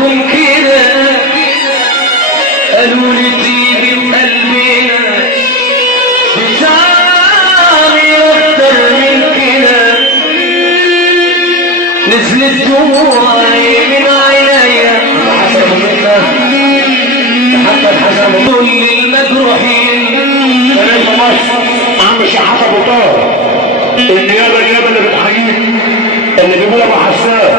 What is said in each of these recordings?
عليكم كده قالوا لي تيجي بقلبنا بتعمل اكتر من كده نزلت دموعي من عينيا حتى الحسن كل المجروحين سلام مصر عم شيخ حسن بطار النيابه اللي بتحييك اللي بيقول ابو حسان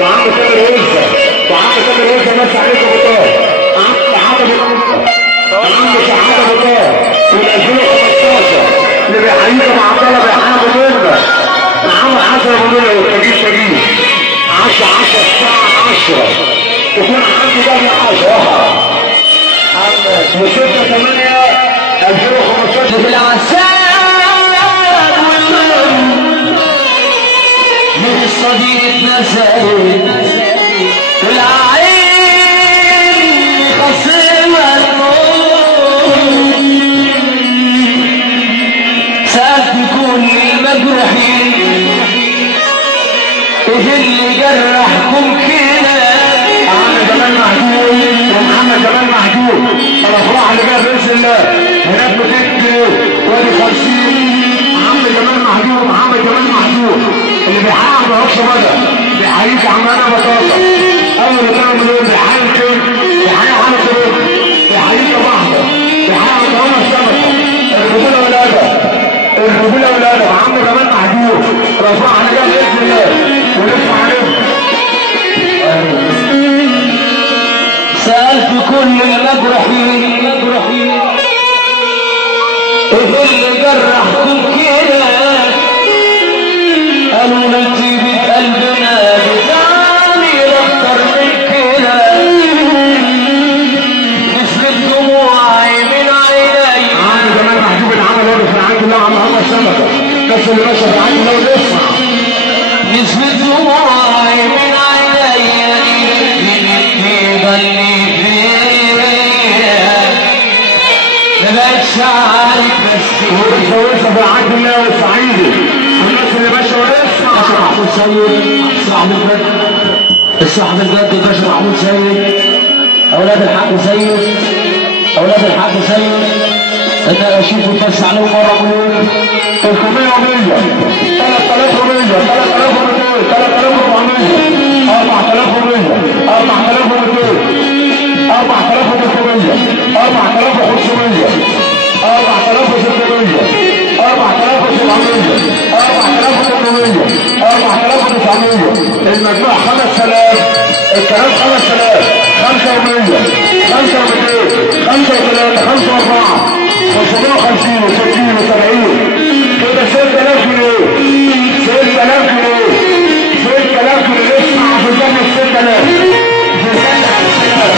وعم تامر وزه وعم تامر وزه ماشي عليك ابو طار عم شيخ حسن بطار وال 2015 اللي بيحييك ابو عبد الله بيحيي ابو مرده عم حسن ابو مرده والتجيب 10 الساعه 10 تكون عندي ده 10 وستة 8 2015 بالعساد من الصديق نسأل والعين خصمها الموت سألت كل المجروحين ايه اللي جرحكم كده عم جمال محجوب ومحمد جمال محجوب الافراح اللي جايه باذن الله هناك بتكتب وادي 50 عم جمال محجوب ومحمد جمال محجوب اللي بيحقق بهوش بدا بيحييك عمانا بطاطا اول 2 مليون بيحييك بيحيي حاله الرد بيحييك يا بحر بيحيي مكرونه السمكه الرجوله والادب عم جمال محجوب الافراح اللي جايه باذن الله ونسمع عليهم سألت كل المجروحين ايه اللي جرحكم كده قالوا نتيجة قلبنا بتعمل اكتر من كده نزلت دموعي من عيني عم جمال محجوب العمل واقف في عند الله عم محمد سمكه بس اللي ماشي في عند الله ونسمع نزلت دموعي من عيني عارف بس ورثه في عند الله والصعيدي الناس اللي ماشيه ورثه باشا محمود سيد صاحب الجد الصاحب الجد باشا محمود سيد اولاد الحاج سيد انا اشوفه بس عليهم مره مليون 300 و100 3100 3200 3400 4200 4300 4500 4600 4700 4800 4900 المجموع 5000 الكلام 5000 5 و100 5 و200 5 و3 5 و4 550 و60 و70 كده 6000 جنيه 6000 جنيه 6000 جنيه اسمع في الجنة 6000 في الجنة 6000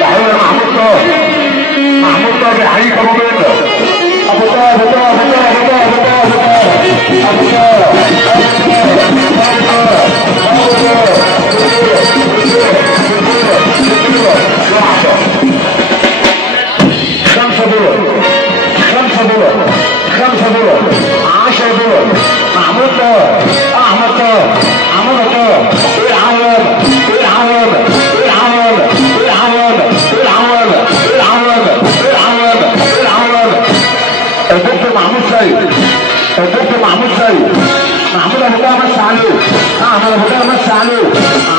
تحية محمود طه بيحييك ابو بكر ابو طه $5 $10 محمود طه احمد طه عمود طه الدكتور محمود سيد محمود ابو طه مس عليه احمد ابو طه مس عليه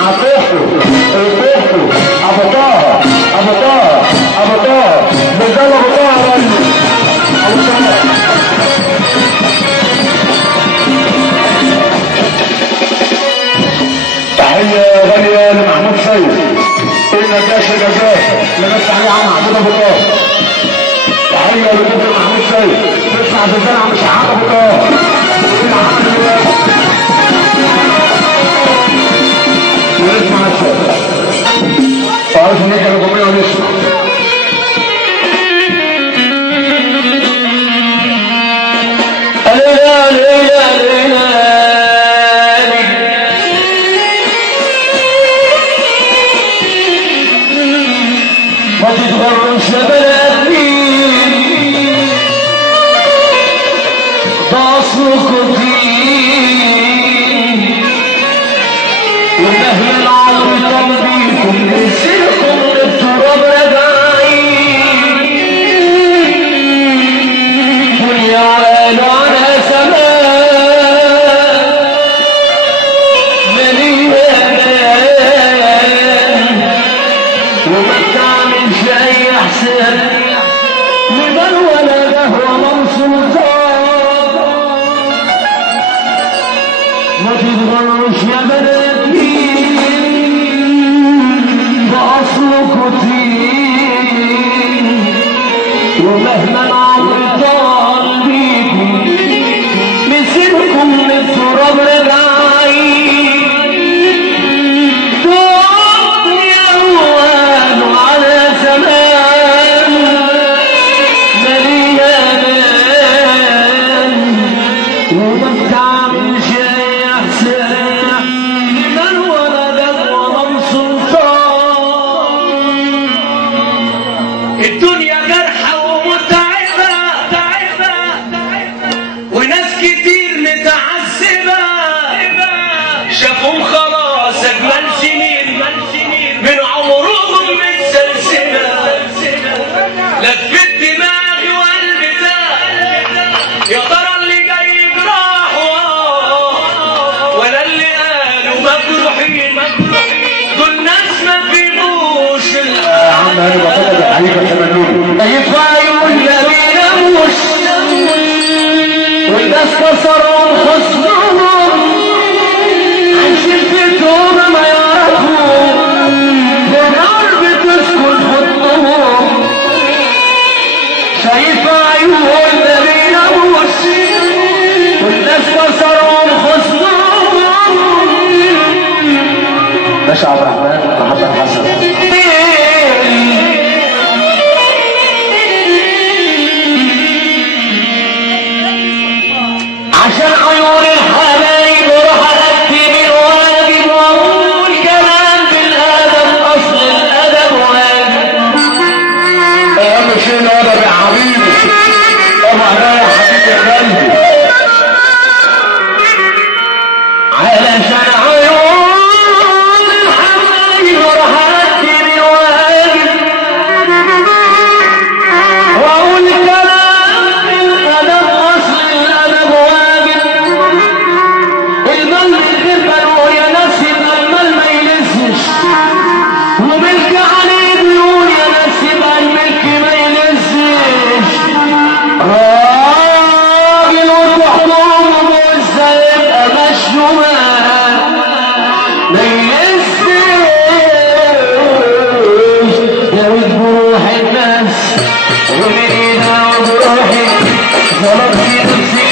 عطيته ابو طه بالجو ابو طه تحيه غاليه لمحمود سيد النجاش الجزائر اللي مس عليه عم محمود ابو طه تحيه لدكتور محمود سيد تسمع زلزال عم شحات ابو طه ونسمع الشيخ وعارف ان احنا ربنا ونسمع ما تتغروش يا بناتي بأصلكوا تين ومهما العمر طال بيكم مسيركم من التراب رجعين دنيا أوان وعلى زمان مليانان وما بتعملش أي إحسان لمن ولدك ومن سلطان الدنيا جرحة ومتعبة وناس كتير متعذبة شافهم خلاص أجمل سنين من عمرهم متسلسلة لفت دماغي وقلبي ده يا ترى اللي جاي جراحه ولا اللي قالوا مجروحين دول ناس ما فيهوش يا عم انا بطلب عليك تمنوني ينفع يقول لا بيناموش والناس كسروا خصمهم عن شفتهم ما يعرفوا النار بتسكن حضنهم شايف عيون لا بيناموش والناس كسروا خصمهم باشا عبد الرحمن محمد حسن عشان عيون الحبايب روح أكتب الواجب وأقول كلام بالأدب أصل الأدب واجب اهم شيء الادب يا حبيبي طبعا يا حبيبي يا قلبي علشان عيون الحبايب روح أكتب الواجب وأقول كلام بالأدب أصل الأدب واجب المال الغربة ويا ناس يبقى المال ما يلزش وملك عليه بيقول يا ناس يبقى الملك ما يلزش راجل وتحضره بوزة يبقى مشرومة ما يلزش ياخد بروح الناس ومن ايدها وبروحي ضرب في نفسي